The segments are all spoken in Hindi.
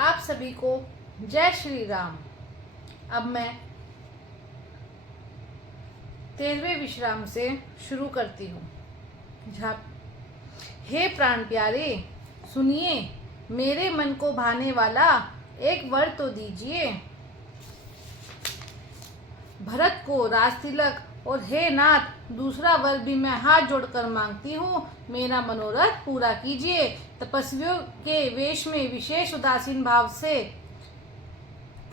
आप सभी को जय श्री राम। अब मैं 13वें विश्राम से शुरू करती हूँ। हे प्राण प्यारे, सुनिए, मेरे मन को भाने वाला एक वर तो दीजिए। भरत को राज तिलक, और हे नाथ, दूसरा वर भी मैं हाथ जोड़कर मांगती हूँ, मेरा मनोरथ पूरा कीजिए। तपस्वियों के वेश में विशेष उदासीन भाव से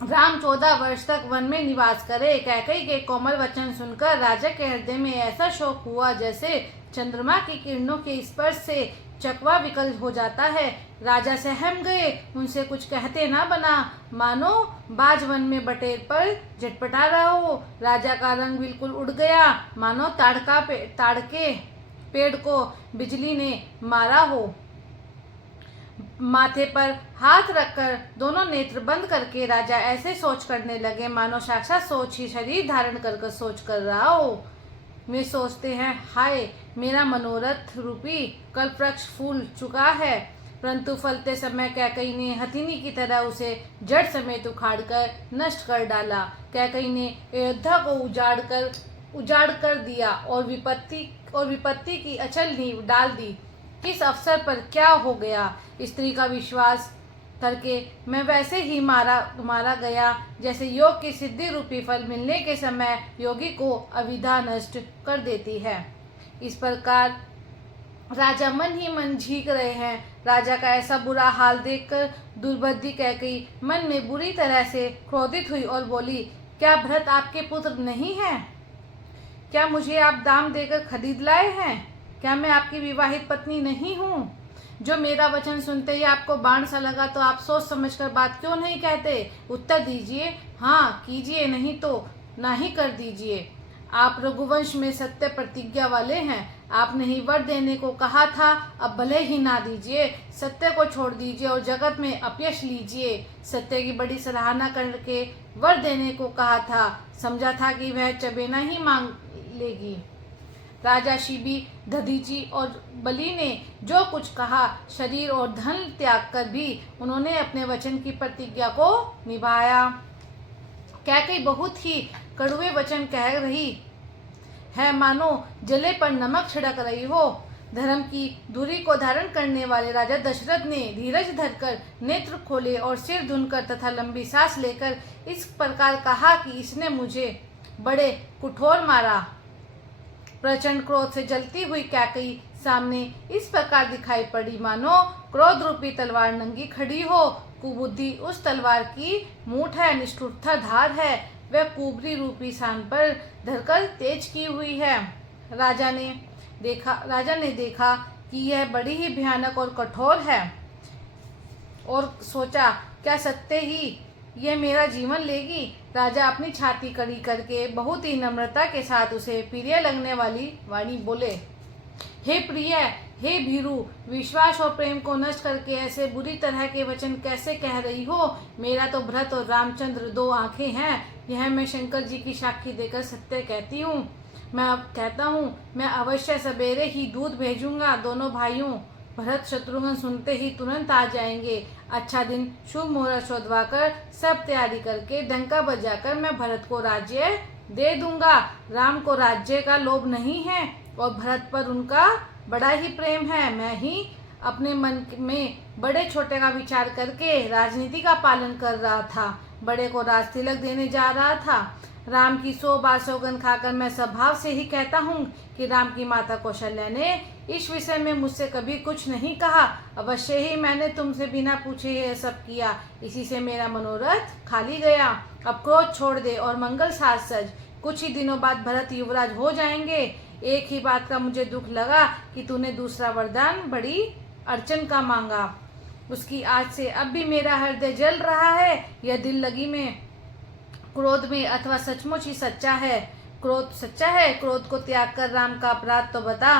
राम 14 वर्ष तक वन में निवास करे। कैकेयी के कोमल वचन सुनकर राजा के हृदय में ऐसा शोक हुआ जैसे चंद्रमा की किरणों के स्पर्श से चकवा विकल हो जाता है। राजा सहम गए, उनसे कुछ कहते ना बना, मानो बाज वन में बटेर पर झटपटा रहा हो। राजा का रंग बिल्कुल उड़ गया, मानो ताड़ के पेड़ को बिजली ने मारा हो। माथे पर हाथ रखकर दोनों नेत्र बंद करके राजा ऐसे सोच करने लगे मानो साक्षात सोच ही शरीर धारण कर सोच कर रहा हो। वे सोचते हैं, हाय, मेरा मनोरथ रूपी कल्पवृक्ष फूल चुका है, परंतु फलते समय कैकेयी ने हथिनी की तरह उसे जड़ समेत उखाड़ कर नष्ट कर डाला। कैकेयी ने अयोध्या को उजाड़ कर दिया और विपत्ति की अचल नींव डाल दी। किस अवसर पर क्या हो गया? स्त्री का विश्वास करके मैं वैसे ही मारा गया जैसे योग की सिद्धि रूपी फल मिलने के समय योगी को अविद्या नष्ट कर देती है। इस प्रकार राजा मन ही मन झीक रहे हैं। राजा का ऐसा बुरा हाल देखकर दुर्बुद्धि कैकेयी मन में बुरी तरह से क्रोधित हुई और बोली, क्या भरत आपके पुत्र नहीं है? क्या मुझे आप दाम देकर खरीद लाए हैं? क्या मैं आपकी विवाहित पत्नी नहीं हूँ? जो मेरा वचन सुनते ही आपको बाण सा लगा तो आप सोच समझकर बात क्यों नहीं कहते? उत्तर दीजिए, हाँ कीजिए, नहीं तो ना ही कर दीजिए। आप रघुवंश में सत्य प्रतिज्ञा वाले हैं। आपने ही वर देने को कहा था, अब भले ही ना दीजिए। सत्य को छोड़ दीजिए और जगत में अपयश लीजिए। सत्य की बड़ी सराहना करके वर देने को कहा था, समझा था कि वह चबेना ही मांग लेगी। राजा शिबी, दधीची और बलि ने जो कुछ कहा, शरीर और धन त्याग कर भी उन्होंने अपने वचन की प्रतिज्ञा को निभाया। कैकेयी बहुत ही कड़वे वचन कह रही है, मानो जले पर नमक छिड़क रही हो। धर्म की धुरी को धारण करने वाले राजा दशरथ ने धीरज धरकर नेत्र खोले और सिर धुनकर तथा लंबी सांस लेकर इस प्रकार कहा कि इसने मुझे बड़े कठोर मारा। प्रचंड क्रोध से जलती हुई कैकेयी सामने इस प्रकार दिखाई पड़ी मानो क्रोध रूपी तलवार नंगी खड़ी हो। कुबुद्धि उस तलवार की मूठ है, निष्ठुरता धार है, वह कुबरी रूपी सान पर धरकर तेज की हुई है। राजा ने देखा कि यह बड़ी ही भयानक और कठोर है और सोचा, क्या सत्य ही यह मेरा जीवन लेगी? राजा अपनी छाती कड़ी करके बहुत ही नम्रता के साथ उसे प्रिय लगने वाली वाणी बोले, हे प्रिय, हे भीरू, विश्वास और प्रेम को नष्ट करके ऐसे बुरी तरह के वचन कैसे कह रही हो? मेरा तो भरत और रामचंद्र 2 आंखें हैं, यह मैं शंकर जी की साक्षी देकर सत्य कहती हूँ। मैं अब कहता हूँ, मैं अवश्य सवेरे ही दूध भेजूंगा। दोनों भाइयों भरत शत्रुघ्न सुनते ही तुरंत आ जाएंगे। अच्छा दिन शुभ मुहूर्त शोधवाकर सब तैयारी करके डंका बजाकर मैं भरत को राज्य दे दूंगा। राम को राज्य का लोभ नहीं है और भरत पर उनका बड़ा ही प्रेम है। मैं ही अपने मन में बड़े छोटे का विचार करके राजनीति का पालन कर रहा था। बड़े को राज तिलक देने जा रहा था। राम की 100 बार सौगंध खाकर मैं स्वभाव से ही कहता हूँ कि राम की माता कौशल्या ने इस विषय में मुझसे कभी कुछ नहीं कहा। अवश्य ही मैंने तुमसे बिना पूछे यह सब किया। इसी से मेरा मनोरथ खाली गया। अब क्रोध छोड़ दे और मंगल साज सज। कुछ ही दिनों बाद भरत युवराज हो जाएंगे। एक ही बात का मुझे दुख लगा कि तूने दूसरा वरदान बड़ी अड़चन का मांगा। उसकी आज से अब भी मेरा हृदय जल रहा है। यह दिल लगी में, क्रोध में अथवा सचमुच ही सच्चा है? क्रोध सच्चा है? क्रोध को त्याग कर राम का अपराध तो बता।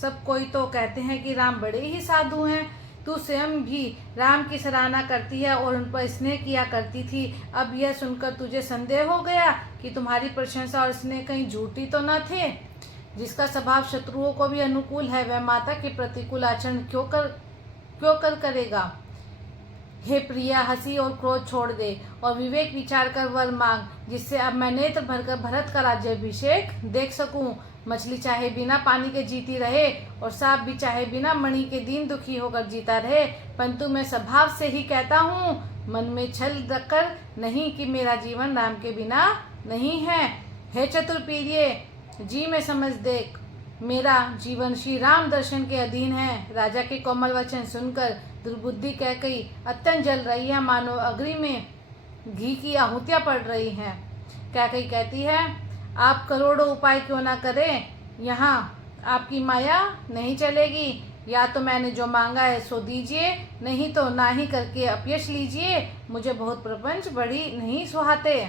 सब कोई तो कहते हैं कि राम बड़े ही साधु हैं। तू स्वयं भी राम की सराहना करती है और उन पर स्नेह किया करती थी। अब यह सुनकर तुझे संदेह हो गया कि तुम्हारी प्रशंसा और स्नेह कहीं झूठी तो न थे? जिसका स्वभाव शत्रुओं को भी अनुकूल है, वह माता के प्रतिकूल आचरण क्यों कर करेगा? हे प्रिया, हंसी और क्रोध छोड़ दे और विवेक विचार कर वर मांग, जिससे अब मैं नेत्र भरकर भरत का राज्याभिषेक देख सकूं। मछली चाहे बिना पानी के जीती रहे और सांप भी चाहे बिना मणि के दीन दुखी होकर जीता रहे, परंतु मैं स्वभाव से ही कहता हूँ, मन में छल रखकर नहीं, कि मेरा जीवन राम के बिना नहीं है। हे चतुर्प्रिय, जी में समझ देख, मेरा जीवन श्री राम दर्शन के अधीन है। राजा के कोमल वचन सुनकर दुर्बुद्धि कैकई अत्यंत जल रही है, मानो अग्नि में घी की आहुतियां पड़ रही हैं। कैकई कहती है, आप करोड़ों उपाय क्यों ना करें, यहाँ आपकी माया नहीं चलेगी। या तो मैंने जो मांगा है सो दीजिए, नहीं तो ना ही करके अपयश लीजिए। मुझे बहुत प्रपंच बड़ी नहीं सुहाते।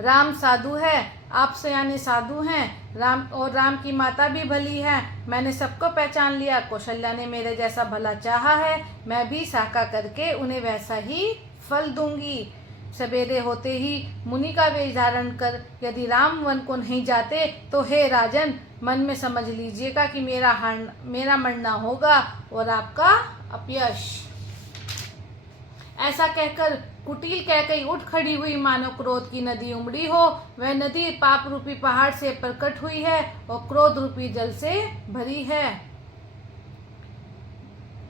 राम साधु है, आप सयाने साधु हैं। राम की माता भी भली है, मैंने सबको पहचान लिया। कौशल्या ने मेरे जैसा भला चाहा है, मैं भी साका करके उन्हें वैसा ही फल दूंगी। सवेरे होते ही मुनि का वेश धारण कर यदि राम वन को नहीं जाते तो हे राजन, मन में समझ लीजिएगा कि मेरा मरना होगा और आपका अपयश। ऐसा कहकर कुटिल कैकई उठ खड़ी हुई, मानो क्रोध की नदी उमड़ी हो। वह नदी पाप रूपी पहाड़ से प्रकट हुई है और क्रोध रूपी जल से भरी है।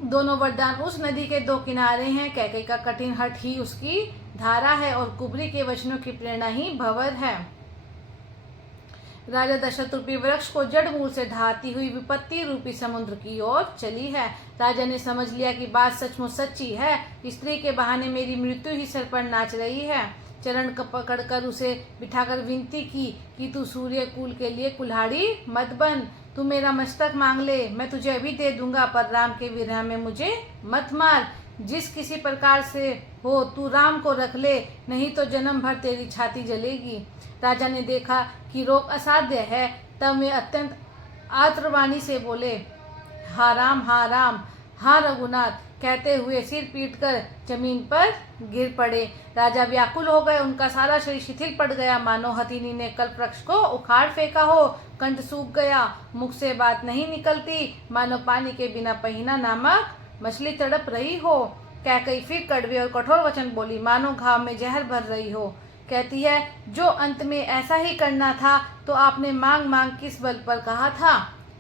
दोनों वरदान उस नदी के दो किनारे हैं। कैकई का कठिन हठ ही उसकी धारा है और कुबरी के वचनों की प्रेरणा ही भंवर है। राजा दशरथ रूपी वृक्ष को जड़ मूल से ढाती हुई विपत्ति रूपी समुद्र की ओर चली है। राजा ने समझ लिया कि बात सचमुच सच्ची है। स्त्री के बहाने मेरी मृत्यु ही सर पर नाच रही है। चरण पकड़कर उसे बिठाकर विनती की कि तू सूर्य कुल के लिए कुल्हाड़ी मत बन। तू मेरा मस्तक मांग ले, मैं तुझे अभी दे दूंगा, पर राम के विरह में मुझे मत मार। जिस किसी प्रकार से हो तू राम को रख ले, नहीं तो जन्म भर तेरी छाती जलेगी। राजा ने देखा कि रोग असाध्य है, तब वे अत्यंत आर्तवाणी से बोले, हा राम, हा राम, हा रघुनाथ, कहते हुए सिर पीटकर जमीन पर गिर पड़े। राजा व्याकुल हो गए, उनका सारा शरीर शिथिल पड़ गया, मानो हथिनी ने कल्प वृक्ष को उखाड़ फेंका हो। कंठ सूख गया, मुख से बात नहीं निकलती, मानो पानी के बिना पहिना नामक मछली तड़प रही हो। कैकई फिर कड़वे और कठोर वचन बोली, मानो घाव में जहर भर रही हो। कहती है, जो अंत में ऐसा ही करना था तो आपने मांग मांग किस बल पर कहा था।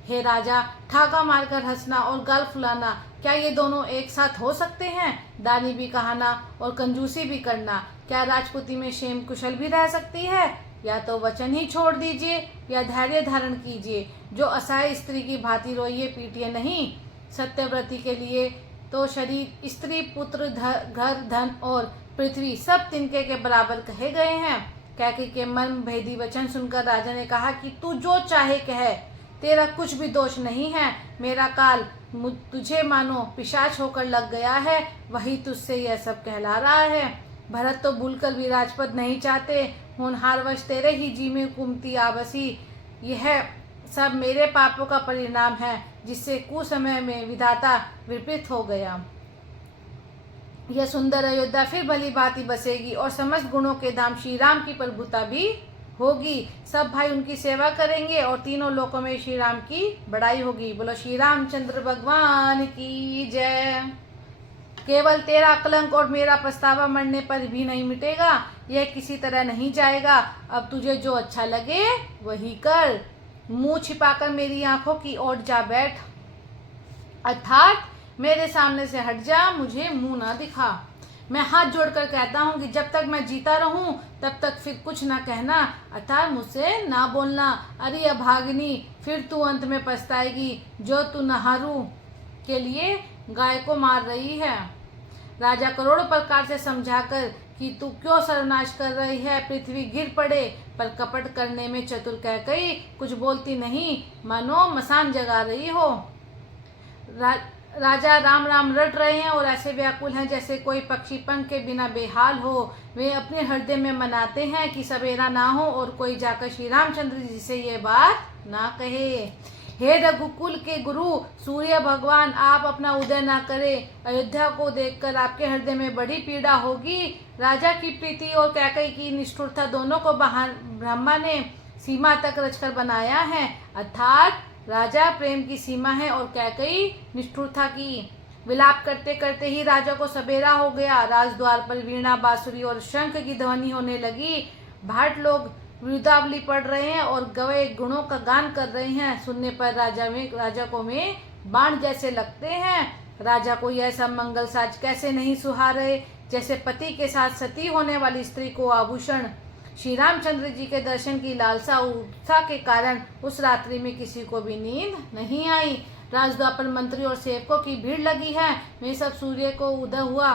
हे राजा, ठाका मारकर हंसना और गाल फुलाना, क्या ये दोनों एक साथ हो सकते हैं? दानी भी कहना और कंजूसी भी करना, क्या राजपूती में क्षेम कुशल भी रह सकती है? या तो वचन ही छोड़ दीजिए या धैर्य धारण कीजिए। जो असहाय स्त्री की भांति रोइए पीटिए नहीं। सत्यव्रती के लिए तो शरीर, स्त्री, पुत्र, घर, धन और पृथ्वी सब तिनके के बराबर कहे गए हैं। कैकई के मन भेदी वचन सुनकर राजा ने कहा कि तू जो चाहे कह, तेरा कुछ भी दोष नहीं है। मेरा काल तुझे मानो पिशाच होकर लग गया है, वही तुझसे यह सब कहला रहा है। भरत तो भूलकर भी राजपद नहीं चाहते, होनहारवश तेरे ही जी में कुमति आ बसी। यह सब मेरे पापों का परिणाम है, जिससे कुसमय में विधाता विपरीत हो गया। यह सुंदर अयोध्या फिर भली भांति बसेगी और समस्त गुणों के धाम श्री राम की प्रभुता भी होगी। सब भाई उनकी सेवा करेंगे और तीनों लोकों में श्री राम की बड़ाई होगी। बोलो श्री रामचंद्र भगवान की जय। केवल तेरा कलंक और मेरा पछतावा मरने पर भी नहीं मिटेगा, यह किसी तरह नहीं जाएगा। अब तुझे जो अच्छा लगे वही कर। मुंह छिपाकर मेरी आंखों की ओर जा बैठ, अर्थात मेरे सामने से हट जा, मुझे मुंह ना दिखा। मैं हाथ जोड़कर कहता हूँ कि जब तक मैं जीता रहूं तब तक फिर कुछ ना कहना, अर्थात मुझसे ना बोलना। अरे अभागिनी, फिर तू अंत में पछताएगी, जो तू नहारू के लिए गाय को मार रही है। राजा करोड़ों प्रकार से समझाकर कि तू क्यों सर्वनाश कर रही है, पृथ्वी गिर पड़े, पर कपट करने में चतुर कैकई कुछ बोलती नहीं, मानो मसान जगा रही हो। राजा राम राम रट रहे हैं और ऐसे व्याकुल हैं जैसे कोई पक्षी पंख के बिना बेहाल हो। वे अपने हृदय में मनाते हैं कि सवेरा ना हो और कोई जाकर श्री रामचंद्र जी से ये बात ना कहे। हे रघुकुल के गुरु सूर्य भगवान, आप अपना उदय ना करें। अयोध्या को देखकर आपके हृदय में बड़ी पीड़ा होगी। राजा की प्रीति और कैकई की निष्ठुरता दोनों को ब्रह्मा ने सीमा तक रचकर बनाया है, अर्थात राजा प्रेम की सीमा है और कैकई निष्ठुरता की। विलाप करते करते ही राजा को सवेरा हो गया। राजद्वार पर वीणा, बांसुरी और शंख की ध्वनि होने लगी। भाट लोग वृद्धावली पढ़ रहे हैं और गवे गुणों का गान कर रहे हैं। सुनने पर राजा को में बाण जैसे लगते हैं। राजा को यह सब मंगल साज कैसे नहीं सुहा रहे, जैसे पति के साथ सती होने वाली स्त्री को आभूषण। श्री रामचंद्र जी के दर्शन की लालसा उत्साह के कारण उस रात्रि में किसी को भी नींद नहीं आई। राजद्वार पर मंत्री और सेवकों की भीड़ लगी है। वे सब सूर्य को उदय हुआ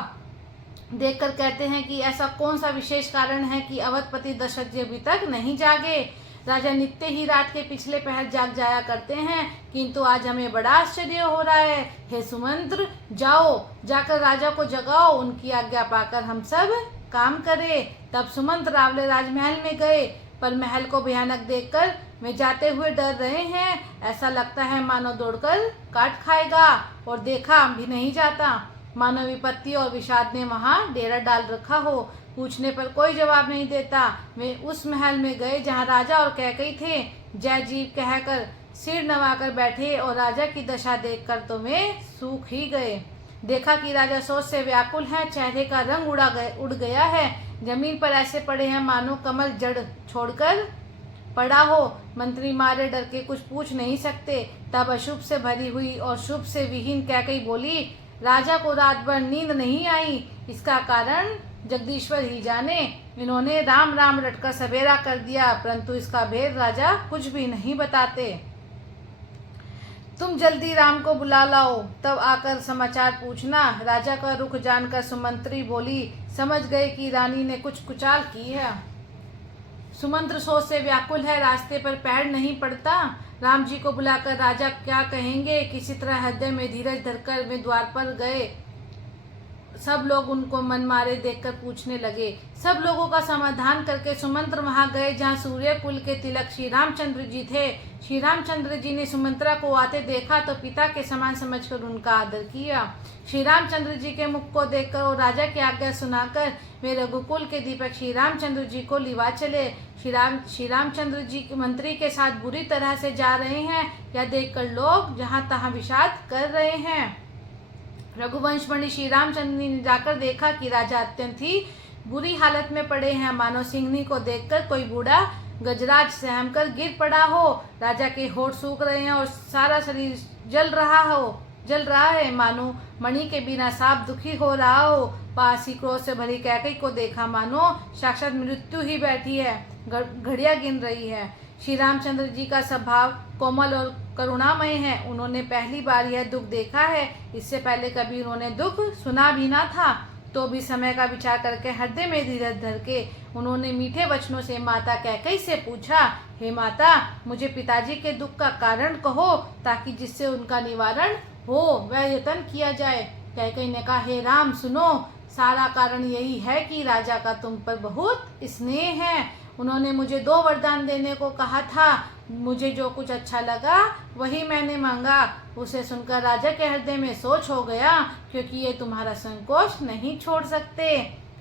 देखकर कहते हैं कि ऐसा कौन सा विशेष कारण है कि अवधपति दशरथ जी अभी तक नहीं जागे। राजा नित्य ही रात के पिछले पहर जाग जाया करते हैं, किंतु आज हमें बड़ा आश्चर्य हो रहा है। हे सुमंत्र, जाओ, जाकर राजा को जगाओ, उनकी आज्ञा पाकर हम सब काम करें। तब सुमंत्र रावले राजमहल में गए, पर महल को भयानक देखकर वे जाते हुए डर रहे हैं। ऐसा लगता है मानो दौड़कर काट खाएगा, और देखा भी नहीं जाता, मानो विपत्ति और विषाद ने वहां डेरा डाल रखा हो। पूछने पर कोई जवाब नहीं देता। वे उस महल में गए जहां राजा और कैकई थे। जय जीव कहकर सिर नवाकर बैठे और राजा की दशा देखकर तो वे सूख ही गए। देखा कि राजा सोच से व्याकुल हैं, चेहरे का रंग उड़ गया है, जमीन पर ऐसे पड़े हैं मानो कमल जड़ छोड़कर पड़ा हो। मंत्री मारे डर के कुछ पूछ नहीं सकते। तब अशुभ से भरी हुई और शुभ से विहीन कैकई बोली, राजा को रात भर नींद नहीं आई, इसका कारण जगदीश्वर ही जाने। इन्होंने राम राम रटकर सवेरा कर दिया, परंतु इसका भेद राजा कुछ भी नहीं बताते। तुम जल्दी राम को बुला लाओ, तब आकर समाचार पूछना। राजा का रुख जानकर सुमंत्री बोली, समझ गए कि रानी ने कुछ कुचाल की है। सुमंत्र सोच से व्याकुल है, रास्ते पर पैर नहीं पड़ता। राम जी को बुलाकर राजा क्या कहेंगे। किसी तरह हृदय में धीरज धरकर वे द्वार पर गए। सब लोग उनको मन मारे देखकर पूछने लगे। सब लोगों का समाधान करके सुमंत्र वहां गए जहां सूर्य कुल के तिलक श्री रामचंद्र जी थे। श्री रामचंद्र जी ने सुमंत्रा को आते देखा तो पिता के समान समझकर उनका आदर किया। श्री रामचंद्र जी के मुख को देखकर और राजा की आज्ञा सुनाकर वे रघुकुल के दीपक श्री रामचंद्र जी को लिवा चले। श्री रामचंद्र जी मंत्री के साथ बुरी तरह से जा रहे हैं, यह देखकर लोग जहाँ तहाँ विषाद कर रहे हैं। रघुवंशमणि श्री रामचंद्र ने जाकर देखा कि राजा अत्यंत ही बुरी हालत में पड़े हैं, मानो सिंहनी को देखकर कोई बूढ़ा गजराज सहमकर गिर पड़ा हो। राजा के होठ सूख रहे हैं और सारा शरीर जल रहा है, मानो मणि के बिना सांप दुखी हो रहा हो। पास ही क्रोध से भरी कैकई को देखा, मानो साक्षात मृत्यु ही बैठी है, घड़ियां गिन रही है। श्री रामचंद्र जी का स्वभाव कोमल और करुणामय है। उन्होंने पहली बार यह दुख देखा है, इससे पहले कभी उन्होंने दुख सुना भी ना था। तो भी समय का विचार करके हृदय में धीरज धर के उन्होंने मीठे वचनों से माता कैकई से पूछा, हे माता, मुझे पिताजी के दुख का कारण कहो, ताकि जिससे उनका निवारण हो वह यत्न किया जाए। कैकई ने कहा, हे राम सुनो, सारा कारण यही है कि राजा का तुम पर बहुत स्नेह है। उन्होंने मुझे 2 वरदान देने को कहा था। मुझे जो कुछ अच्छा लगा वही मैंने मांगा। उसे सुनकर राजा के हृदय में सोच हो गया, क्योंकि ये तुम्हारा संकोच नहीं छोड़ सकते।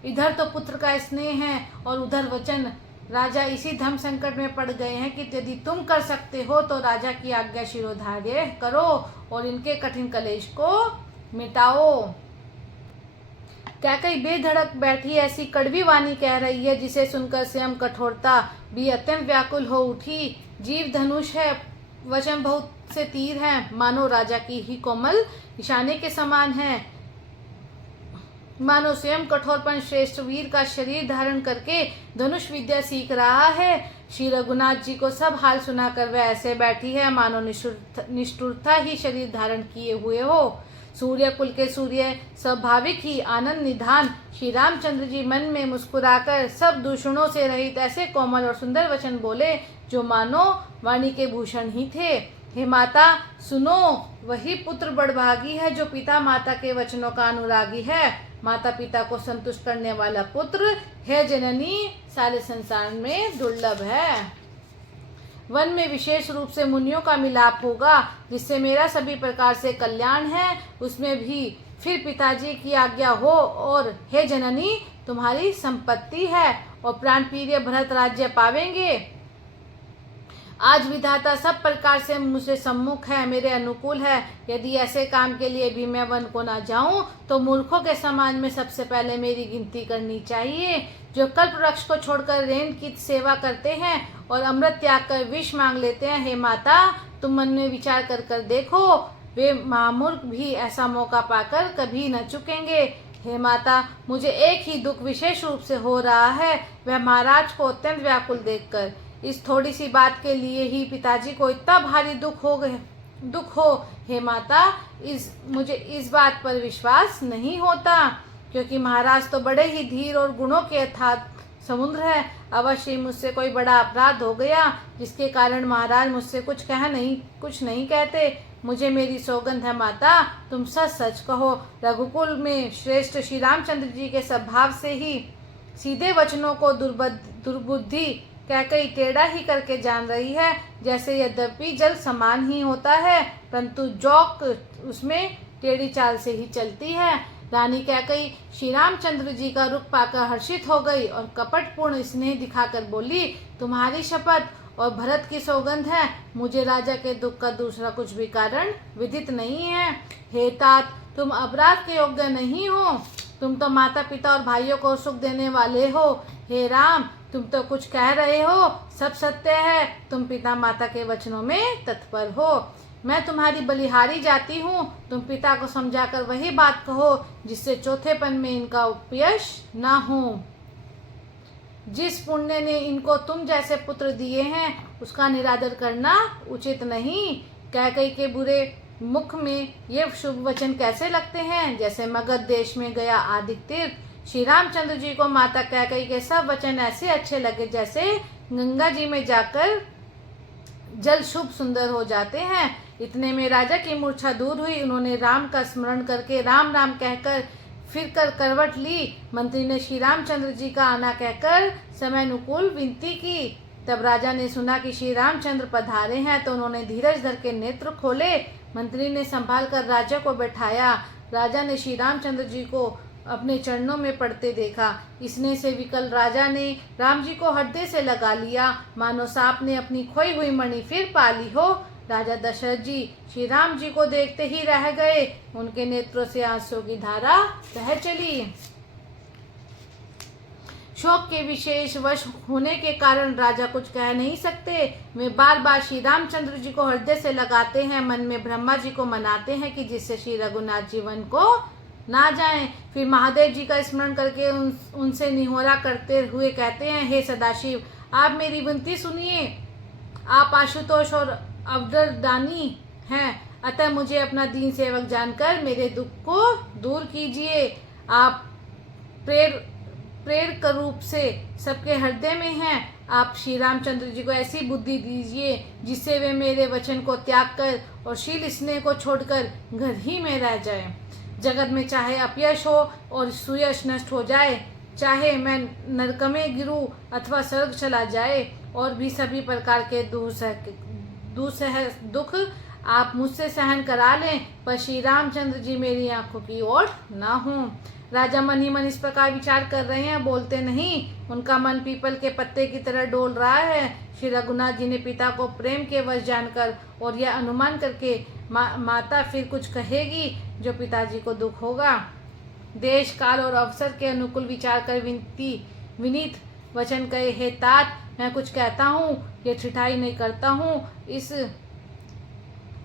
इधर तो पुत्र का स्नेह है और उधर वचन। राजा इसी धर्म संकट में पड़ गए हैं कि यदि तुम कर सकते हो तो राजा की आज्ञा शिरोधार्य करो और इनके कठिन कलेश को मिटाओ। कैकई बेधड़क बैठी ऐसी कड़वी वाणी कह रही है, जिसे सुनकर स्वयं कठोरता भी अत्यंत व्याकुल हो उठी। जीव धनुष है, वचन बहुत से तीर हैं, मानो राजा की ही कोमल निशाने के समान है। मानो स्वयं कठोरपन श्रेष्ठ वीर का शरीर धारण करके धनुष विद्या सीख रहा है। श्री रघुनाथ जी को सब हाल सुनाकर वह ऐसे बैठी है, मानो निष्ठुरता ही शरीर धारण किए हुए हो। सूर्य कुल के सूर्य स्वाभाविक ही आनंद निधान श्री रामचंद्र जी मन में मुस्कुराकर सब दूषणों से रहित ऐसे कोमल और सुंदर वचन बोले, जो मानो वाणी के भूषण ही थे। हे माता सुनो, वही पुत्र बड़भागी है जो पिता माता के वचनों का अनुरागी है। माता पिता को संतुष्ट करने वाला पुत्र है जननी, सारे संसार में दुर्लभ है। वन में विशेष रूप से मुनियों का मिलाप होगा, जिससे मेरा सभी प्रकार से कल्याण है। उसमें भी फिर पिताजी की आज्ञा हो, और हे जननी, तुम्हारी संपत्ति है और प्राण प्रिय भरत राज्य पावेंगे। आज विधाता सब प्रकार से मुझसे सम्मुख है, मेरे अनुकूल है। यदि ऐसे काम के लिए भी मैं वन को ना जाऊं तो मूर्खों के समाज में सबसे पहले मेरी गिनती करनी चाहिए। जो कल्प वृक्ष को छोड़कर रेन की सेवा करते हैं और अमृत त्याग कर विष मांग लेते हैं, हे माता तुम मन में विचार कर देखो, वे महामूर्ख भी ऐसा मौका पाकर कभी न चुकेंगे। हे माता, मुझे एक ही दुख विशेष रूप से हो रहा है, वह महाराज को अत्यंत व्याकुल देखकर। इस थोड़ी सी बात के लिए ही पिताजी को इतना भारी दुख हो। हे माता, मुझे इस बात पर विश्वास नहीं होता, क्योंकि महाराज तो बड़े ही धीर और गुणों के अथाह समुद्र है। अवश्य मुझसे कोई बड़ा अपराध हो गया जिसके कारण महाराज मुझसे कुछ नहीं कहते। मुझे मेरी सौगंध है माता, तुम सच सच कहो। रघुकुल में श्रेष्ठ श्री रामचंद्र जी के स्वभाव से ही सीधे वचनों को दुर्बुद्धि कैकई टेढ़ा ही करके जान रही है। जैसे यद्यपि जल समान ही होता है, परंतु जौक उसमें टेढ़ी चाल से ही चलती है। रानी कैकई श्री रामचंद्र जी का रुख पाकर हर्षित हो गई और कपटपूर्ण स्नेह दिखाकर बोली, तुम्हारी शपथ और भरत की सौगंध है, मुझे राजा के दुख का दूसरा कुछ भी कारण विदित नहीं है। हे तात, तुम अपराध के योग्य नहीं हो, तुम तो माता पिता और भाइयों को सुख देने वाले हो। हे राम, तुम तो कुछ कह रहे हो, सब सत्य है, तुम पिता माता के वचनों में तत्पर हो। मैं तुम्हारी बलिहारी जाती हूँ, तुम पिता को समझाकर वही बात कहो जिससे चौथेपन में इनका उपयश ना हो। जिस पुण्य ने इनको तुम जैसे पुत्र दिए हैं उसका निरादर करना उचित नहीं। कैकई के बुरे मुख में ये शुभ वचन कैसे लगते हैं, जैसे मगध देश में गया आदिक तीर्थ। श्री रामचंद्र जी को माता कैकई के सब वचन ऐसे अच्छे लगे जैसे गंगा जी में जाकर जल शुभ सुंदर हो जाते हैं। इतने में राजा की मूर्छा दूर हुई। उन्होंने राम का स्मरण करके राम राम कहकर फिर कर करवट ली। मंत्री ने श्री रामचंद्र जी का आना कहकर समय अनुकूल विनती की। तब राजा ने सुना कि श्री रामचंद्र पधारे हैं तो उन्होंने धीरज धर के नेत्र खोले। मंत्री ने संभाल कर राजा को बैठाया। राजा ने श्री रामचंद्र जी को अपने चरणों में पड़ते देखा। इसने से विकल राजा ने राम जी को हृदय से लगा लिया, मानो सांप ने अपनी खोई हुई मणि फिर पा ली हो। राजा दशरथ जी श्री राम जी को देखते ही रह गए, उनके नेत्रों से आंसू की धारा बह चली। शोक के विशेष वश होने के कारण राजा कुछ कह नहीं सकते। वे बार बार श्री रामचंद्र जी को हृदय से लगाते हैं, मन में ब्रह्मा जी को मनाते हैं कि जिससे श्री रघुनाथ जीवन को ना जाएं। फिर महादेव जी का स्मरण करके उनसे निहोरा करते हुए कहते हैं, हे सदाशिव, आप मेरी विनती सुनिए। आप आशुतोष और अवदरदानी हैं, अतः मुझे अपना दीन सेवक जानकर मेरे दुख को दूर कीजिए। आप प्रेरक रूप से सबके हृदय में हैं। आप श्री रामचंद्र जी को ऐसी बुद्धि दीजिए जिससे वे मेरे वचन को त्याग कर और शील स्नेह को छोड़कर घर ही में रह जाए। जगत में चाहे अपयश हो और सुयश नष्ट हो जाए, चाहे मैं नरक में गिरूं अथवा स्वर्ग चला जाए, और भी सभी प्रकार के दुख आप मुझसे सहन करा लें, पर श्री रामचंद्र जी मेरी आंखों की ओर ना हों। राजा मन ही मन इस प्रकार विचार कर रहे हैं, बोलते नहीं। उनका मन पीपल के पत्ते की तरह डोल रहा है। श्री रघुनाथ जी ने पिता को प्रेम के वश जानकर और यह अनुमान करके माता फिर कुछ कहेगी जो पिताजी को दुख होगा, देश काल और अवसर के अनुकूल विचार कर विनीत वचन कहे, हे तात, मैं कुछ कहता हूँ, ये ठिठाई नहीं करता हूँ। इस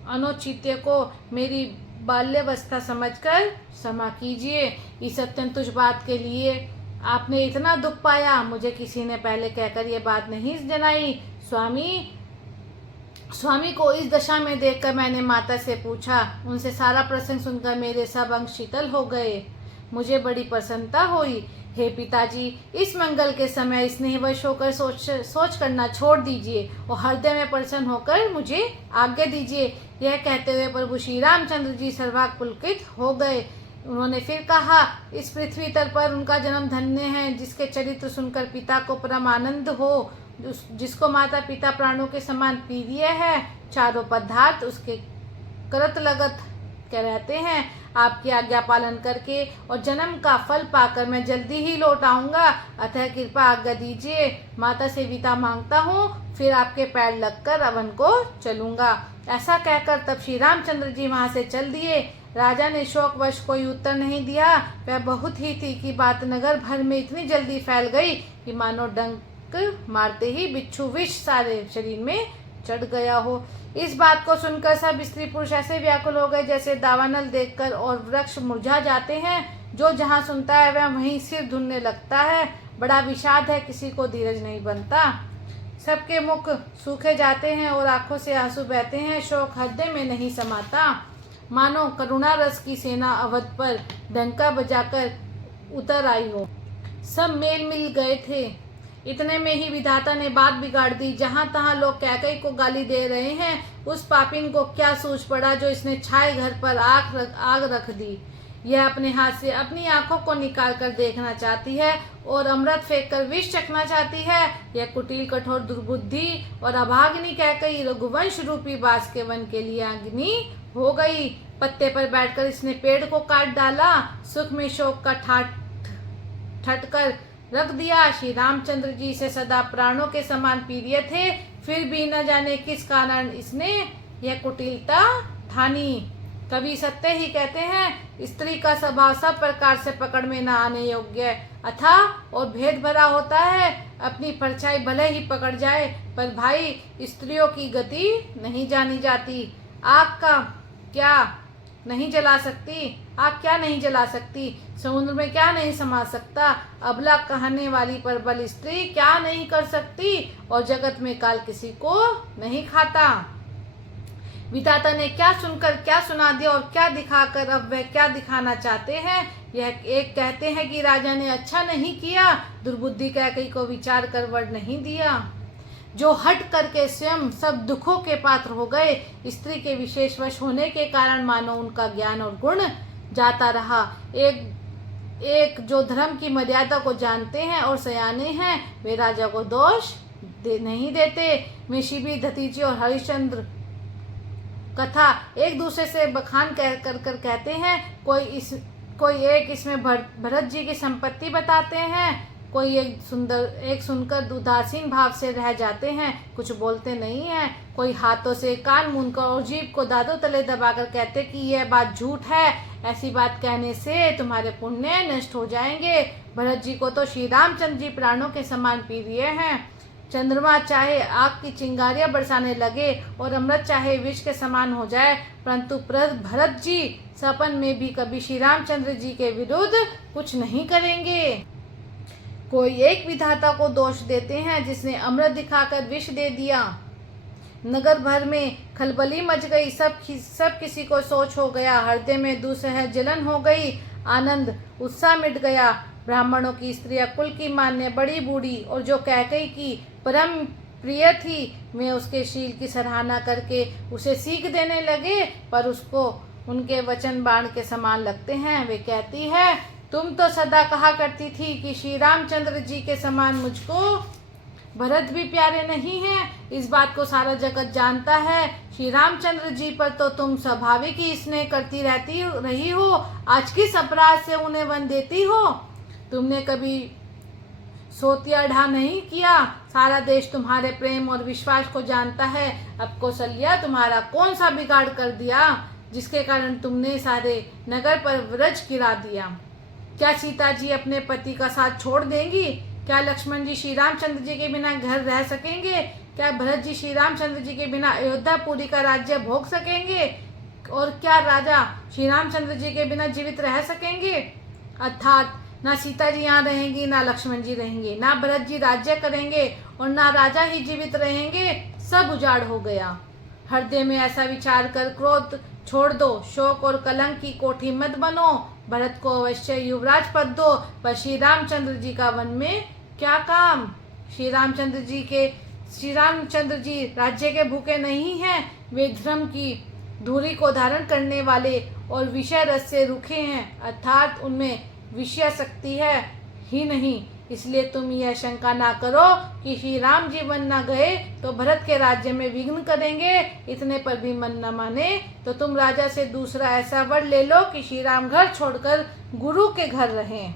अनौचित्य को मेरी बाल्यावस्था समझकर क्षमा कीजिए। इस अत्यंत तुच्छ बात के लिए आपने इतना दुख पाया, मुझे किसी ने पहले कहकर ये बात नहीं जनाई। स्वामी को इस दशा में देखकर मैंने माता से पूछा। उनसे सारा प्रसंग सुनकर मेरे सब अंग शीतल हो गए। मुझे बड़ी प्रसन्नता हुई। हे पिताजी, इस मंगल के समय स्नेहवश होकर सोच करना छोड़ दीजिए और हृदय में प्रसन्न होकर मुझे आज्ञा दीजिए। यह कहते हुए प्रभु श्री रामचंद्र जी सर्वांग पुलकित हो गए। उन्होंने फिर कहा, इस पृथ्वी तल पर उनका जन्म धन्य है जिसके चरित्र सुनकर पिता को परम आनंद हो, जिसको माता पिता प्राणों के समान प्रिय है। चारों पदार्थ उसके करत लगत के रहते हैं। आपकी आज्ञा पालन करके और जन्म का फल पाकर मैं जल्दी ही लौट आऊँगा, अतः कृपा आज्ञा दीजिए। माता से विदा मांगता हूँ, फिर आपके पैर लगकर अवन को चलूँगा। ऐसा कहकर तब श्री रामचंद्र जी वहाँ से चल दिए। राजा ने शोकवश कोई उत्तर नहीं दिया। वह बहुत ही थी कि बात नगर भर में इतनी जल्दी फैल गई कि मानो डंक मारते ही बिच्छू विष सारे शरीर में चढ़ गया हो। इस बात को सुनकर सब स्त्री पुरुष ऐसे व्याकुल हो गए जैसे दावानल देखकर और वृक्ष मुरझा जाते हैं। जो जहाँ सुनता है वह वहीं सिर धुनने लगता है। बड़ा विषाद है, किसी को धीरज नहीं बनता। सबके मुख सूखे जाते हैं और आंखों से आंसू बहते हैं। शोक हृदय में नहीं समाता। मानो करुणा रस की सेना अवध पर डंका बजाकर उतर आई हो। सब मेल मिल गए थे। इतने में ही विधाता ने बात बिगाड़ दी। जहाँ तहाँ लोग कैकई को गाली दे रहे हैं। उस पापिन को क्या सूझ पड़ा जो इसने छाए घर पर आग रख दी। यह अपने हाथ से अपनी आंखों को निकाल कर देखना चाहती है और अमृत फेंक कर विष चखना चाहती है। यह कुटिल कठोर दुर्बुद्धि और अभागिनी कैकई रघुवंश रूपी बास के वन के लिए अग्नि हो गई। पत्ते पर बैठकर इसने पेड़ को काट डाला। सुख में शोक का ठट कर रख दिया। श्री रामचंद्र जी से सदा प्राणों के समान प्रिय थे, फिर भी न जाने किस कारण इसने यह कुटिलता ठानी। कवि सत्य ही कहते हैं, स्त्री का स्वभाव सब प्रकार से पकड़ में न आने योग्य अथा और भेद भरा होता है। अपनी परछाई भले ही पकड़ जाए, पर भाई स्त्रियों की गति नहीं जानी जाती। आग का क्या नहीं जला सकती, आग क्या नहीं जला सकती, समुद्र में क्या नहीं समा सकता, अबला कहने वाली प्रबल स्त्री क्या नहीं कर सकती, और जगत में काल किसी को नहीं खाता। विधाता ने क्या सुनकर क्या सुना दिया और क्या दिखाकर अब वह क्या दिखाना चाहते हैं। यह एक कहते हैं कि राजा ने अच्छा नहीं किया, दुर्बुद्धि कैकई को विचार कर वर नहीं दिया। जो हट करके स्वयं सब दुखों के पात्र हो गए। स्त्री के विशेष वश होने के कारण मानो उनका ज्ञान और गुण जाता रहा। एक जो धर्म की मर्यादा को जानते हैं और सयाने हैं, वे राजा को दोष नहीं देते। में शिबी धतीजी और हरिश्चंद्र कथा एक दूसरे से बखान कर कहते हैं। कोई एक इसमें भरत जी की संपत्ति बताते हैं, कोई एक सुनकर उदासीन भाव से रह जाते हैं, कुछ बोलते नहीं हैं। कोई हाथों से कान मूंदकर और जीभ को दांतों तले दबाकर कहते कि यह बात झूठ है, ऐसी बात कहने से तुम्हारे पुण्य नष्ट हो जाएंगे। भरत जी को तो श्री रामचंद्र जी प्राणों के समान प्रिय हैं। चंद्रमा चाहे आग की चिंगारियां बरसाने लगे और अमृत चाहे विष के समान हो जाए, परंतु भरत जी सपन में भी कभी श्री रामचंद्र जी के विरुद्ध कुछ नहीं करेंगे। कोई एक विधाता को दोष देते हैं जिसने अमृत दिखाकर विष दे दिया। नगर भर में खलबली मच गई। सब किसी को सोच हो गया। हृदय में दूसह जलन हो गई। आनंद उत्साह मिट गया। ब्राह्मणों की स्त्रियां कुल की मान्य बड़ी बूढ़ी और जो कैकई की परम प्रिय थी, वे उसके शील की सराहना करके उसे सीख देने लगे, पर उसको उनके वचन बाण के समान लगते हैं। वे कहती है, तुम तो सदा कहा करती थी कि श्री रामचंद्र जी के समान मुझको भरत भी प्यारे नहीं हैं। इस बात को सारा जगत जानता है। श्री रामचंद्र जी पर तो तुम स्वाभाविक ही स्नेह करती रही हो, आज किस अपराध से उन्हें वन देती हो। तुमने कभी सोतिया ढा नहीं किया। सारा देश तुम्हारे प्रेम और विश्वास को जानता है। अब कौशल्या तुम्हारा कौन सा बिगाड़ कर दिया जिसके कारण तुमने सारे नगर पर व्रज गिरा दिया। क्या सीता जी अपने पति का साथ छोड़ देंगी? क्या लक्ष्मण जी श्री रामचंद्र जी के बिना घर रह सकेंगे? क्या भरत जी श्री रामचंद्र जी के बिना अयोध्यापुरी का राज्य भोग सकेंगे? और क्या राजा श्री रामचंद्र जी के बिना जीवित रह सकेंगे? अर्थात ना सीता जी यहाँ रहेंगी, ना लक्ष्मण जी रहेंगे, ना भरत जी राज्य करेंगे और ना राजा ही जीवित रहेंगे। सब उजाड़ हो गया। हृदय में ऐसा विचार कर क्रोध छोड़ दो। शोक और कलंक की कोठी मत बनो। भरत को अवश्य युवराज पद दो, पर श्री रामचंद्र जी का वन में क्या काम। श्री रामचंद्र जी राज्य के भूखे नहीं हैं। वे धर्म की धूरी को धारण करने वाले और विषय रस से रूखे हैं, अर्थात उनमें विषय शक्ति है ही नहीं, इसलिए तुम यह शंका ना करो कि श्री राम जी वन न गए तो भरत के राज्य में विघ्न करेंगे। इतने पर भी मन न माने तो तुम राजा से दूसरा ऐसा वर ले लो कि श्री राम घर छोड़कर गुरु के घर रहें।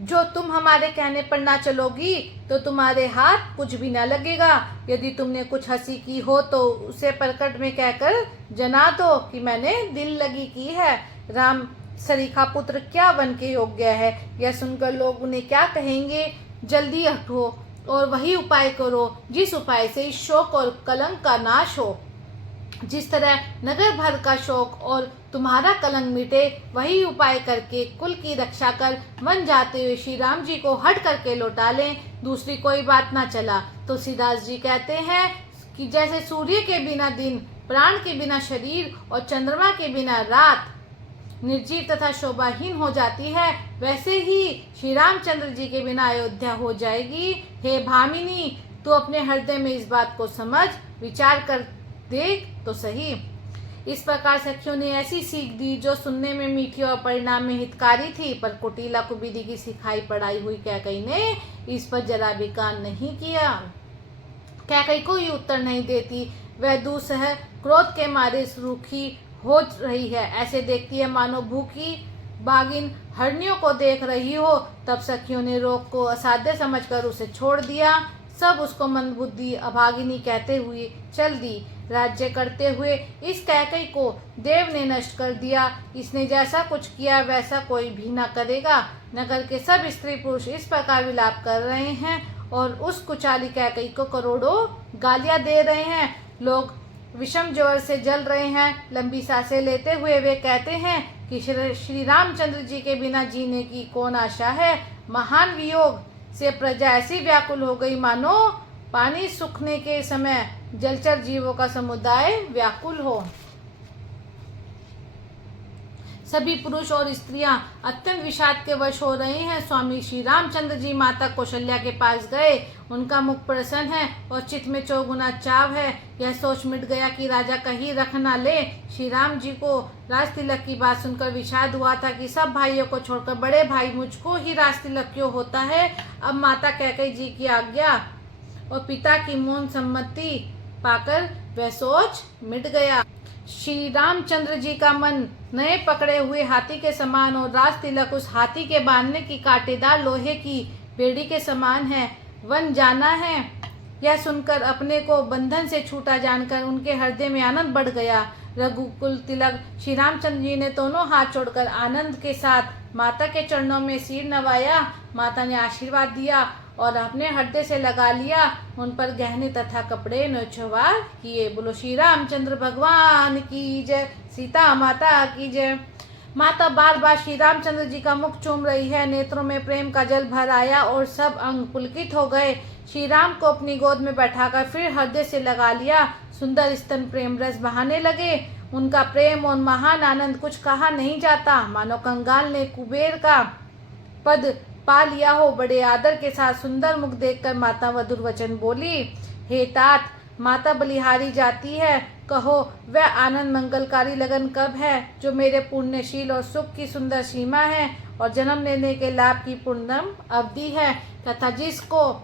जो तुम हमारे कहने पर ना चलोगी तो तुम्हारे हाथ कुछ भी ना लगेगा। यदि तुमने कुछ हंसी की हो तो उसे प्रकट में कहकर जना दो कि मैंने दिल लगी की है। राम सरीखा पुत्र क्या वन के योग्य है, यह सुनकर लोग उन्हें क्या कहेंगे। जल्दी हटो और वही उपाय करो जिस उपाय से इस शोक और कलंक का नाश हो। जिस तरह नगर भर का शोक और तुम्हारा कलंक मिटे, वही उपाय करके कुल की रक्षा कर मन जाते हुए श्री राम जी को हट करके लौटा लें। दूसरी कोई बात ना चला। तुलसीदास जी कहते हैं कि जैसे सूर्य के बिना दिन, प्राण के बिना शरीर और चंद्रमा के बिना रात निर्जीव तथा शोभाहीन हो जाती है, वैसे ही श्री रामचंद्र जी के बिना अयोध्या हो जाएगी। हे भामिनी, तू अपने हृदय में इस बात को समझ विचार कर देख तो सही। इस प्रकार सखियों ने ऐसी सीख दी जो सुनने में मीठी और परिणाम में हितकारी थी, पर कुटिला कुबीरी की सिखाई पढ़ाई हुई कैकई ने इस पर जरा भी कान नहीं किया। कैकई को ही उत्तर नहीं देती, वह दूसह क्रोध के मारे रूखी हो रही है, ऐसे देखती है मानो भूखी बागिन हरनियों को देख रही हो। तब सखियों ने रोग को असाध्य समझकर उसे छोड़ दिया। सब उसको मंदबुद्धि अभागिनी कहते हुए चल दी। राज्य करते हुए इस कैकई को देव ने नष्ट कर दिया। इसने जैसा कुछ किया वैसा कोई भी न करेगा। नगर के सब स्त्री पुरुष इस प्रकार विलाप कर रहे हैं और उस कुचाली कैकई को करोड़ों गालियां दे रहे हैं। लोग विषम ज्वर से जल रहे हैं। लंबी सांसें लेते हुए वे कहते हैं कि श्री रामचंद्र जी के बिना जीने की कौन आशा है। महान वियोग से प्रजा ऐसी व्याकुल हो गई मानो पानी सूखने के समय जलचर जीवों का समुदाय व्याकुल हो। सभी पुरुष और स्त्रियां अत्यंत विषाद के वश हो रहे हैं। स्वामी श्री रामचंद्र जी माता कौशल्या के पास गए। उनका मुख प्रसन्न है और चित्त में चौगुना चाव है। यह सोच मिट गया कि राजा कहीं रख ना ले। श्री राम जी को राज तिलक की बात सुनकर विषाद हुआ था कि सब भाइयों को छोड़कर बड़े भाई मुझको ही राज तिलक क्यों होता है। अब माता कैकई जी की आज्ञा और पिता की मौन सम्मति पाकर वह सोच मिट गया। श्री रामचंद्र जी का मन नए पकड़े हुए हाथी के समान और राज तिलक उस हाथी के बांधने की कांटेदार लोहे की बेड़ी के समान है। वन जाना है, यह सुनकर अपने को बंधन से छूटा जानकर उनके हृदय में आनंद बढ़ गया। रघुकुल तिलक श्री रामचंद्र जी ने दोनों हाथ जोड़कर आनंद के साथ माता के चरणों में सिर नवाया। माता ने आशीर्वाद दिया और अपने हृदय से लगा लिया। उन पर गहने तथा कपड़े न्योछावर किए। बोलो श्री रामचंद्र भगवान की जय, सीता माता की जय। माता बार बार श्री रामचंद्र जी का मुख चूम रही है। नेत्रों में प्रेम का जल भर आया और सब अंग पुलकित हो गए। श्री राम को अपनी गोद में बैठाकर फिर हृदय से लगा लिया। सुंदर स्तन प्रेम रस बहाने लगे। उनका प्रेम और महान आनंद कुछ कहा नहीं जाता। मानो कंगाल ने कुबेर का पद पा लिया हो। बड़े आदर के साथ सुंदर मुख देखकर माता मधुर वचन बोली, हे तात, माता बलिहारी जाती है, कहो वह आनंद मंगलकारी लगन कब है जो मेरे पुण्यशील और सुख की सुंदर सीमा है और जन्म लेने के लाभ की पूर्णम अवधि है, तथा जिसको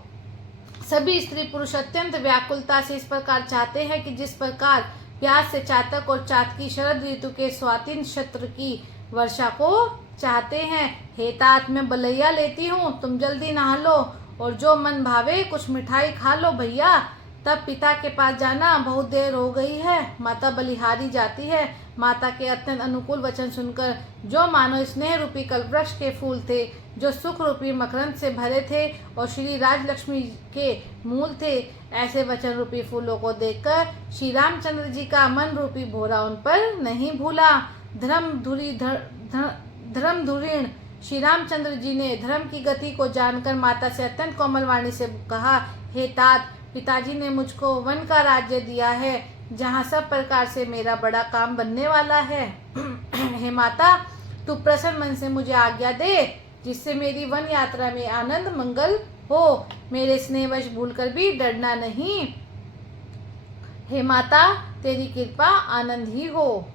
सभी स्त्री पुरुष अत्यंत व्याकुलता से इस प्रकार चाहते हैं कि जिस प्रकार प्यास से चातक और चातकी शरद ऋतु के स्वाति नक्षत्र की वर्षा को चाहते हैं। हे तात, मैं बलैया लेती हूँ, तुम जल्दी नहा लो और जो मन भावे कुछ मिठाई खा लो भैया। तब पिता के पास जाना, बहुत देर हो गई है। माता बलिहारी जाती है। माता के अत्यंत अनुकूल वचन सुनकर जो मानो स्नेह रूपी कल्पवृक्ष के फूल थे, जो सुख रूपी मकरंद से भरे थे और श्री राजलक्ष्मी के मूल थे, ऐसे वचन रूपी फूलों को देखकर श्री रामचंद्र जी का मन रूपी भोरा उन पर नहीं भूला। धर्म धुरीण श्री रामचंद्र जी ने धर्म की गति को जानकर माता से अत्यंत कोमल वाणी से कहा, हे तात, पिताजी ने मुझको वन का राज्य दिया है जहाँ सब प्रकार से मेरा बड़ा काम बनने वाला है। हे माता, तू प्रसन्न मन से मुझे आज्ञा दे जिससे मेरी वन यात्रा में आनंद मंगल हो। मेरे स्नेहवश भूलकर भी डरना नहीं। हे माता, तेरी कृपा आनंद ही हो।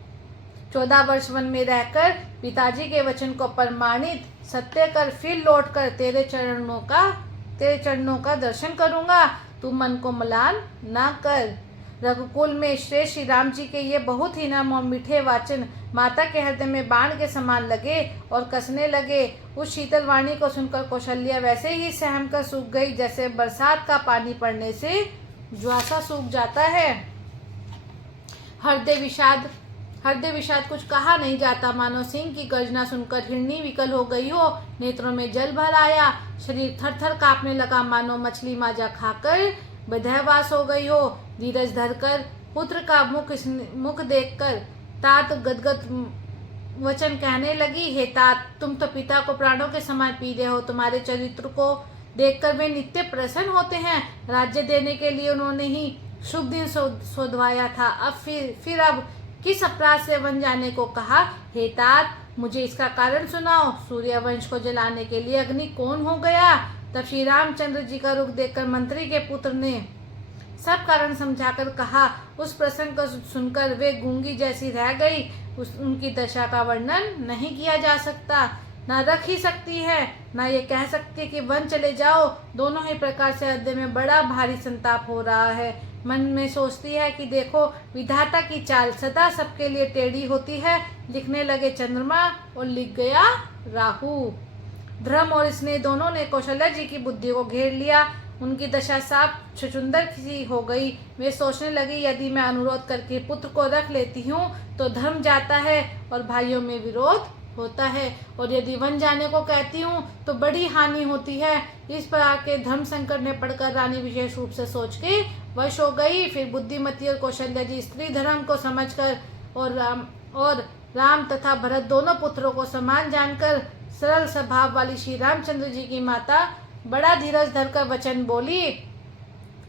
14 वर्ष वन में रहकर पिताजी के वचन को प्रमाणित सत्य कर फिर लौटकर तेरे चरणों का दर्शन करूंगा। तू मन को मलान ना कर। रघुकुल में श्रेष्ठ श्री राम जी के ये बहुत ही नम और मीठे वाचन माता के हृदय में बाण के समान लगे और कसने लगे। उस शीतल वाणी को सुनकर कौशल्या वैसे ही सहम कर सूख गई जैसे बरसात का पानी पड़ने से ज्वासा सूख जाता है। हृदय विषाद कुछ कहा नहीं जाता। मानो सिंह की गर्जना सुनकर हिरनी विकल हो गई हो। नेत्रों में जल भर आया, शरीर थर थर कांपने लगा, मानो मछली माजा खाकर बधैवास हो गई हो। धीरज धरकर पुत्र का मुख देखकर तात गदगद वचन कहने लगी, हे तात, तुम तो पिता को प्राणों के समान पीते हो। तुम्हारे चरित्र को देखकर वे नित्य प्रसन्न होते हैं। राज्य देने के लिए उन्होंने ही शुभ दिन सोधवाया था। अब फिर अब किस अपराध से वन जाने को कहा? हे तात, मुझे इसका कारण सुनाओ। सूर्यवंश को जलाने के लिए अग्नि कौन हो गया? तब श्री रामचंद्र जी का रुख देखकर मंत्री के पुत्र ने सब कारण समझाकर कहा। उस प्रसंग को सुनकर वे गूंगी जैसी रह गई। उनकी दशा का वर्णन नहीं किया जा सकता, ना रख ही सकती है, ना ये कह सकती कि वन चले जाओ। दोनों ही प्रकार से हृदय में बड़ा भारी संताप हो रहा है। मन में सोचती है कि देखो विधाता की चाल सदा सबके लिए टेढ़ी होती है। लिखने लगे चंद्रमा और लिख गया राहु। धर्म और स्नेह दोनों ने कौशल्या जी की बुद्धि को घेर लिया। उनकी दशा साफ छुचुंदर सी हो गई। वे सोचने लगी, यदि मैं अनुरोध करके पुत्र को रख लेती हूँ तो धर्म जाता है और भाइयों में विरोध होता है, और यदि वन जाने को कहती हूँ तो बड़ी हानि होती है। इस प्रकार के धर्म संकट में पड़कर रानी विशेष रूप से सोच के वश हो गई। फिर बुद्धिमती और कौशल्या जी स्त्री धर्म को समझकर और राम तथा भरत दोनों पुत्रों को समान जानकर सरल स्वभाव वाली श्री रामचंद्र जी की माता बड़ा धीरज धरकर वचन बोली,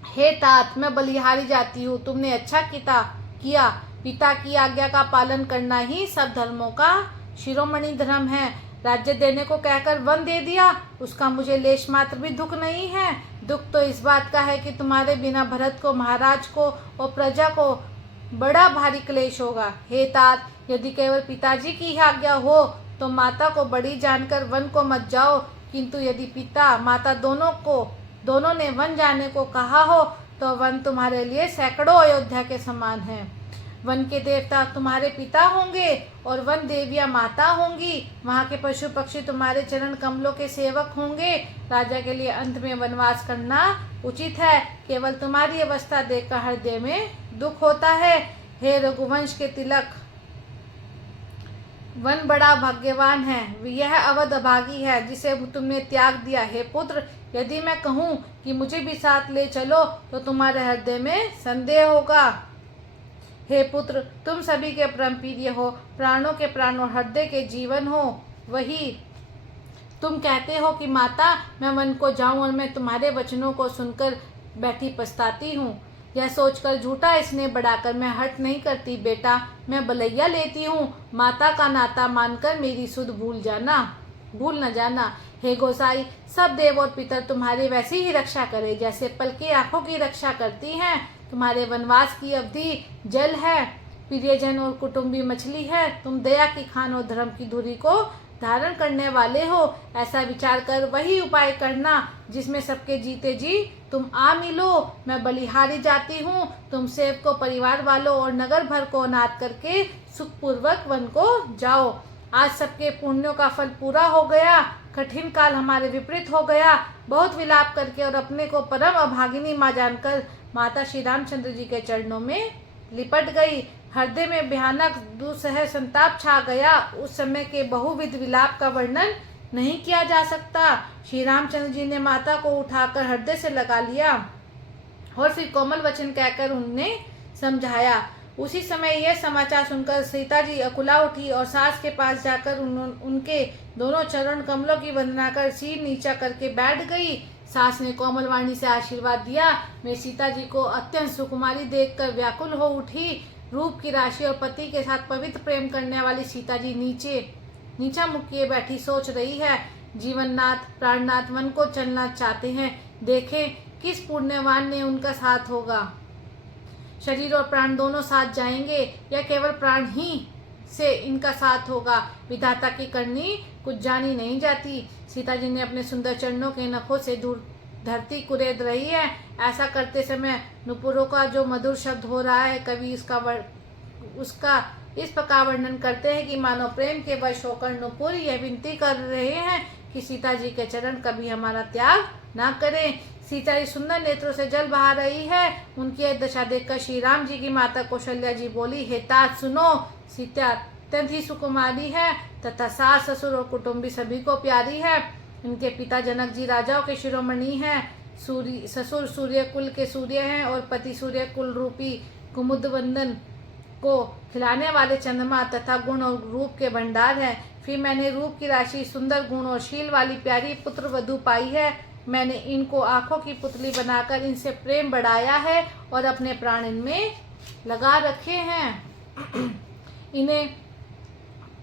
हे तात, मैं बलिहारी जाती हूँ। तुमने अच्छा किया। पिता की आज्ञा का पालन करना ही सब धर्मों का शिरोमणि धर्म है। राज्य देने को कहकर वन दे दिया, उसका मुझे लेश मात्र भी दुख नहीं है। दुख तो इस बात का है कि तुम्हारे बिना भरत को, महाराज को और प्रजा को बड़ा भारी क्लेश होगा। हे तात, यदि केवल पिताजी की आज्ञा हो तो माता को बड़ी जानकर वन को मत जाओ, किंतु यदि पिता माता दोनों ने वन जाने को कहा हो तो वन तुम्हारे लिए सैकड़ों अयोध्या के समान है। वन के देवता तुम्हारे पिता होंगे और वन देवियां माता होंगी। वहाँ के पशु पक्षी तुम्हारे चरण कमलों के सेवक होंगे। राजा के लिए अंत में वनवास करना उचित है। केवल तुम्हारी अवस्था देखकर हृदय में दुख होता है। हे रघुवंश के तिलक, वन बड़ा भाग्यवान है। यह अवध अभागी है जिसे तुमने त्याग दिया। हे पुत्र, यदि मैं कहूँ कि मुझे भी साथ ले चलो तो तुम्हारे हृदय में संदेह होगा। हे पुत्र, तुम सभी के परम प्रिय हो, प्राणों के प्राण और हृदय के जीवन हो। वही तुम कहते हो कि माता, मैं वन को जाऊं और मैं तुम्हारे वचनों को सुनकर बैठी पछताती हूँ। यह सोचकर झूठा स्नेह बढ़ाकर मैं हट नहीं करती। बेटा, मैं बलैया लेती हूँ। माता का नाता मानकर मेरी सुध भूल न जाना। हे गोसाई, सब देव और पितर तुम्हारी वैसी ही रक्षा करे जैसे पल की आंखों की रक्षा करती हैं। तुम्हारे वनवास की अवधि जल है, प्रियजन और कुटुंबी मछली है। तुम दया की खान और धर्म की धुरी को धारण करने वाले हो। ऐसा विचार कर वही उपाय करना जिसमें सबके जीते जी तुम आ मिलो। मैं बलिहारी जाती हूँ, तुम सेवक को, परिवार वालों और नगर भर को अनाथ करके सुखपूर्वक वन को जाओ। आज सबके पुण्यों का फल पूरा हो गया। कठिन काल हमारे विपरीत हो गया। बहुत विलाप करके और अपने को परम अभागिनी माँ जानकर माता श्री रामचंद्र जी के चरणों में लिपट गई। हृदय में भयानक दुसह संताप छा गया। उस समय के बहुविध विलाप का वर्णन नहीं किया जा सकता। श्री रामचंद्र जी ने माता को उठाकर हृदय से लगा लिया और फिर कोमल वचन कहकर उन्हें समझाया। उसी समय यह समाचार सुनकर सीता जी अकुला उठी और सास के पास जाकर उनके दोनों चरण कमलों की वंदना कर सिर नीचा करके बैठ गई। सास ने कोमल वाणी से आशीर्वाद दिया। मैं सीता जी को अत्यंत सुकुमारी देखकर व्याकुल हो उठी। रूप की राशि और पति के साथ पवित्र प्रेम करने वाली सीता जी नीचा मुख किए बैठी सोच रही है। जीवननाथ प्राणनाथ वन को चलना चाहते हैं। देखें किस पुण्यवान ने उनका साथ होगा। शरीर और प्राण दोनों साथ जाएंगे या केवल प्राण ही से इनका साथ होगा। विधाता की करनी कुछ जानी नहीं जाती। सीता जी ने अपने सुंदर चरणों के नखों से दूर धरती कुरेद रही है। ऐसा करते समय नुपुरों का जो मधुर शब्द हो रहा है, कवि उसका इस प्रकार वर्णन करते हैं कि मानो प्रेम के वश होकर नुपुर यह विनती कर रहे हैं कि सीता जी के चरण कभी हमारा त्याग ना करें। सीता जी सुंदर नेत्रों से जल बहा रही है। उनकी यह दशा देखकर श्री राम जी की माता कौशल्या जी बोली, हे तात सुनो, सीता अत्यंत ही सुकुमारी है तथा सास ससुर और कुटुंबी सभी को प्यारी है। इनके पिता जनक जी राजाओं के शिरोमणि हैं। ससुर सूर्य कुल के सूर्य हैं और पति सूर्य कुल रूपी कुमुद वंदन को खिलाने वाले चंद्रमा तथा गुण और रूप के भंडार है। फिर मैंने रूप की राशि, सुंदर गुण और शील वाली प्यारी पुत्र वधू पाई है। मैंने इनको आंखों की पुतली बनाकर इनसे प्रेम बढ़ाया है और अपने प्राण इनमें लगा रखे हैं। इन्हें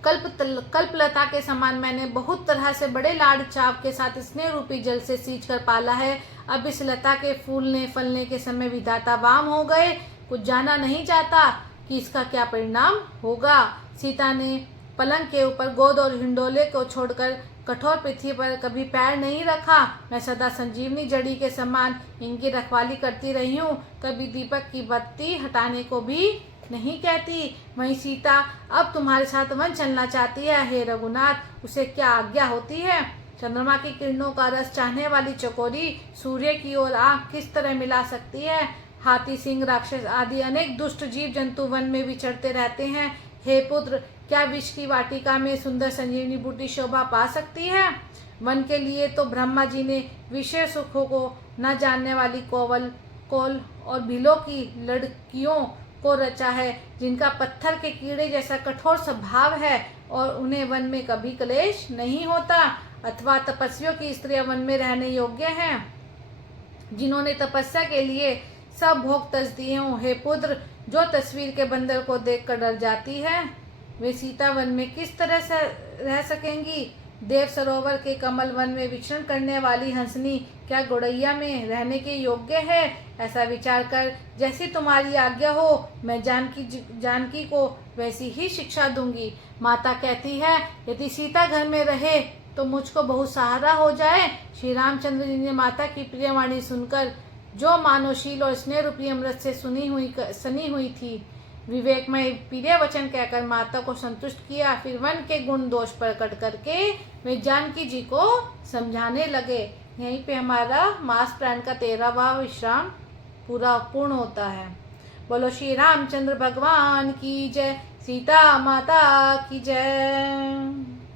कल्पलता के समान मैंने बहुत तरह से बड़े लाड़ चाव के साथ स्नेह रूपी जल से सींच कर पाला है। अब इस लता के फूलने फलने के समय विधाता वाम हो गए। कुछ जाना नहीं जाता कि इसका क्या परिणाम होगा। सीता ने पलंग के ऊपर गोद और हिंडोले को छोड़कर कठोर पृथ्वी पर कभी पैर नहीं रखा। मैं सदा संजीवनी जड़ी के समान इनकी रखवाली करती रही हूँ, कभी दीपक की बत्ती हटाने को भी नहीं कहती। वहीं सीता अब तुम्हारे साथ वन चलना चाहती है। हे रघुनाथ, उसे क्या आज्ञा होती है? चंद्रमा की किरणों का रस चाहने वाली चकोरी सूर्य की ओर आंख किस तरह मिला सकती है? हाथी, सिंह, राक्षस आदि अनेक दुष्ट जीव जंतु वन में विचरते रहते हैं। हे पुत्र, क्या विष की वाटिका में सुंदर संजीवनी बूटी शोभा पा सकती है? वन के लिए तो ब्रह्मा जी ने विषय सुखों को न जानने वाली कोल और भीलों की लड़कियों को रचा है, जिनका पत्थर के कीड़े जैसा कठोर स्वभाव है और उन्हें वन में कभी क्लेश नहीं होता। अथवा तपस्वियों की स्त्रियां वन में रहने योग्य हैं, जिन्होंने तपस्या के लिए सब भोग तज दिए हों। हे पुत्र, जो तस्वीर के बंदर को देखकर डर जाती है, वे सीता वन में किस तरह से रह सकेंगी? देव सरोवर के कमल वन में विचरण करने वाली हंसनी क्या गुड़ैया में रहने के योग्य है? ऐसा विचार कर जैसी तुम्हारी आज्ञा हो, मैं जानकी को वैसी ही शिक्षा दूंगी। माता कहती है, यदि सीता घर में रहे तो मुझको बहुत सहारा हो जाए। श्री रामचंद्र जी ने माता की प्रियवाणी सुनकर, जो मानवशील और स्नेह रूपी अमृत से सनी हुई थी, विवेकमय प्रिय वचन कहकर माता को संतुष्ट किया। फिर वन के गुण दोष प्रकट करके वे जानकी जी को समझाने लगे। यहीं पे हमारा मास प्राण का 13वां विश्राम पूर्ण होता है। बोलो श्री रामचंद्र भगवान की जय, सीता माता की जय।